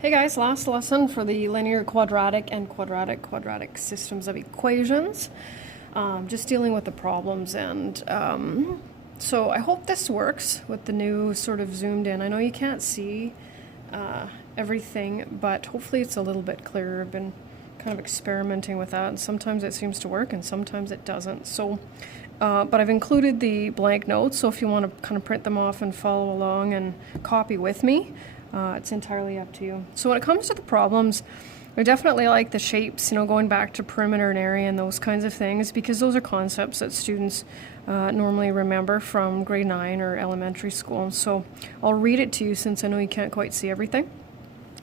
Hey guys, last lesson for the linear quadratic and quadratic systems of equations. Just dealing with the problems and so I hope this works with the new sort of zoomed in. I know you can't see everything, but hopefully it's a little bit clearer. I've been kind of experimenting with that and sometimes it seems to work and sometimes it doesn't. So, but I've included the blank notes, so if you want to kind of print them off and follow along and copy with me, it's entirely up to you. So when it comes to the problems, I definitely like the shapes, going back to perimeter and area and those kinds of things, because those are concepts that students normally remember from grade 9 or elementary school. So I'll read it to you since I know you can't quite see everything.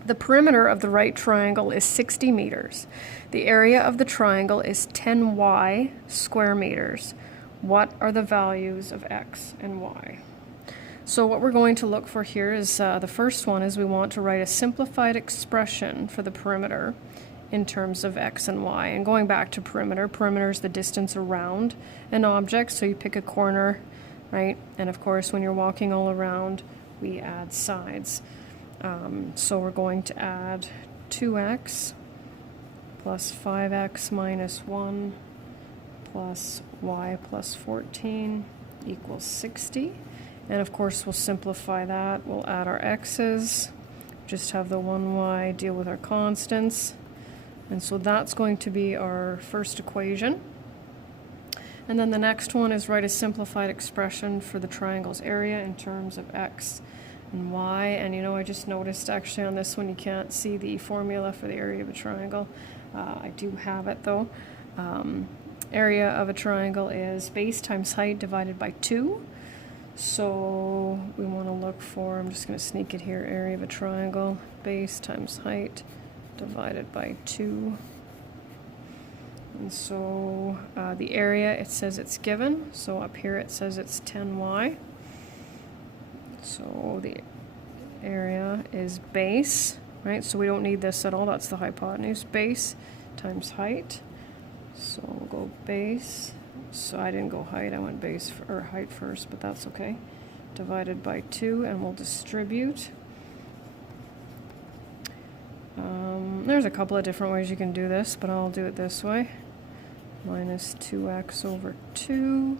The perimeter of the right triangle is 60 meters. The area of the triangle is 10y square meters. What are the values of x and y? So what we're going to look for here is the first one is we want to write a simplified expression for the perimeter in terms of x and y. And going back to perimeter, perimeter is the distance around an object, so you pick a corner, right? And of course when you're walking all around, we add sides. So we're going to add 2x plus 5x minus 1 plus y plus 14 equals 60. And of course we'll simplify that. We'll add our x's, just have the 1y deal with our constants. And so that's going to be our first equation. And then the next one is write a simplified expression for the triangle's area in terms of x and y. And I just noticed actually on this one you can't see the formula for the area of a triangle. I do have it though. Area of a triangle is base times height divided by 2. So we want to look for, I'm just going to sneak it here, area of a triangle, base times height divided by 2. And so the area, it says it's given, so up here it says it's 10y. So the area is base, right? So we don't need this at all, that's the hypotenuse. Base times height. So we'll go base. So I didn't go height, I went base or height first, but that's okay. Divided by 2, and we'll distribute. There's a couple of different ways you can do this, but I'll do it this way. Minus 2x over 2,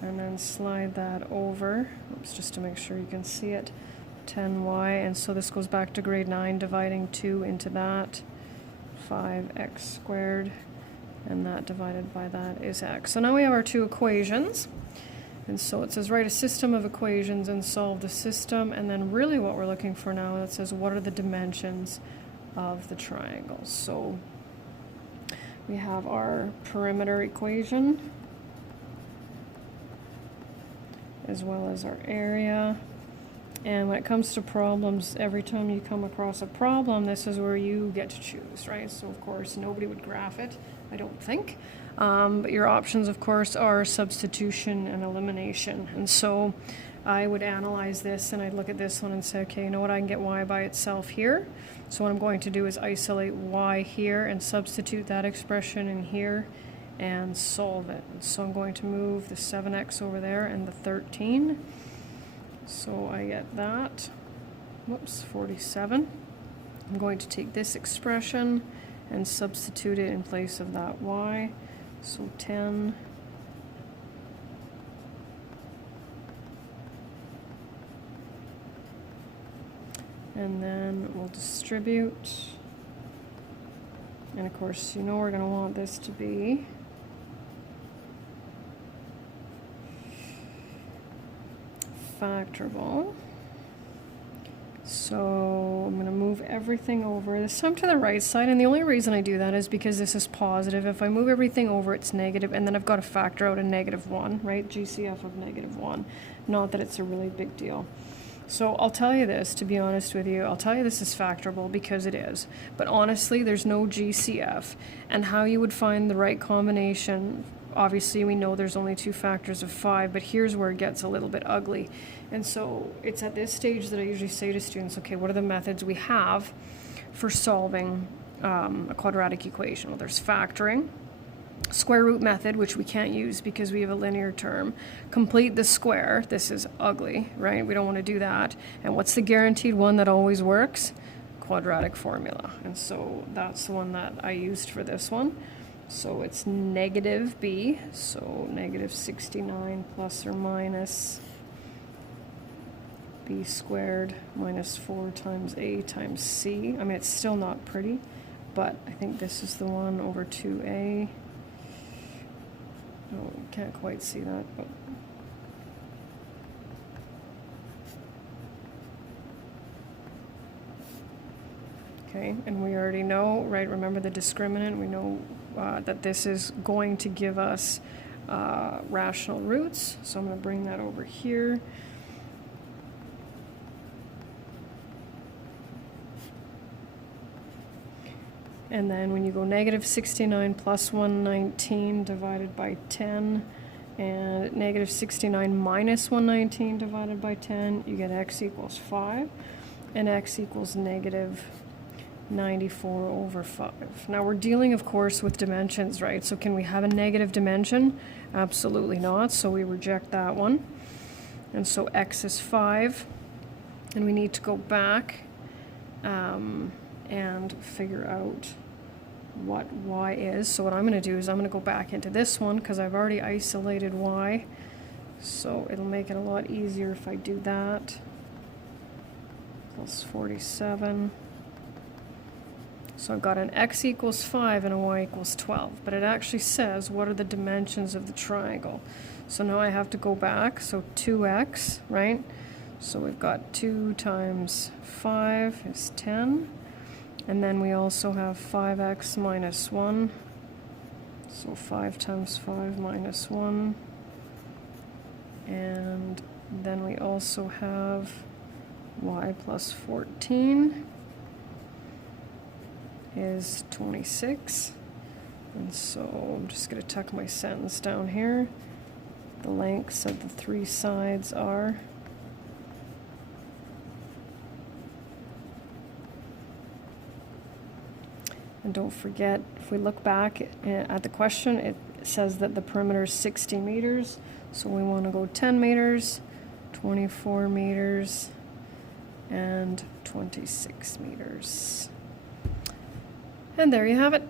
and then slide that over. Oops, just to make sure you can see it. 10y, and so this goes back to grade 9, dividing 2 into that. 5x squared. And that divided by that is x. So now we have our two equations. And so it says write a system of equations and solve the system. And then really what we're looking for now, it says what are the dimensions of the triangles. So we have our perimeter equation as well as our area. And when it comes to problems, every time you come across a problem, this is where you get to choose, right? So of course nobody would graph it, I don't think. But your options, of course, are substitution and elimination. And so I would analyze this and I'd look at this one and say, okay, you know what, I can get y by itself here. So what I'm going to do is isolate y here and substitute that expression in here and solve it. And so I'm going to move the 7x over there and the 13. So I get that, whoops, 47. I'm going to take this expression and substitute it in place of that y. So 10 and then we'll distribute. And of course, we're going to want this to be factorable. So I'm going to move everything over, this time to the right side, and the only reason I do that is because this is positive. If I move everything over, it's negative, and then I've got to factor out a -1, right? GCF of -1. Not that it's a really big deal. So I'll tell you this, to be honest with you, I'll tell you this is factorable because it is. But honestly, there's no GCF, and how you would find the right combination, obviously we know there's only 2 factors of 5, but here's where it gets a little bit ugly. And so it's at this stage that I usually say to students, okay, what are the methods we have for solving a quadratic equation? Well, there's factoring, square root method, which we can't use because we have a linear term. Complete the square. This is ugly, right? We don't want to do that. And what's the guaranteed one that always works? quadratic formula. And so that's the one that I used for this one. So it's negative b, so negative 69 plus or minus b squared minus 4 times a times c. I mean, it's still not pretty, but I think this is the one over 2a. Oh, can't quite see that, but okay, and we already know, right, remember the discriminant, we know that this is going to give us rational roots, so I'm going to bring that over here. And then when you go negative 69 plus 119 divided by 10, and negative 69 minus 119 divided by 10, you get x equals 5, and x equals negative 94 over 5. Now we're dealing, of course, with dimensions, right? So can we have a negative dimension? Absolutely not, so we reject that one. And so x is 5, and we need to go back and figure out what y is. So what I'm going to do is I'm going to go back into this one because I've already isolated y, so it'll make it a lot easier if I do that. Plus 47. So I've got an x equals 5 and a y equals 12, but it actually says what are the dimensions of the triangle. So now I have to go back, so 2x, right? So we've got 2 times 5 is 10, and then we also have 5x minus 1, so 5 times 5 minus 1, and then we also have y plus 14 is 26, and so I'm just going to tuck my sentence down here. The lengths of the 3 sides are and don't forget, if we look back at the question, it says that the perimeter is 60 meters, so we want to go 10 meters, 24 meters, and 26 meters. And there you have it.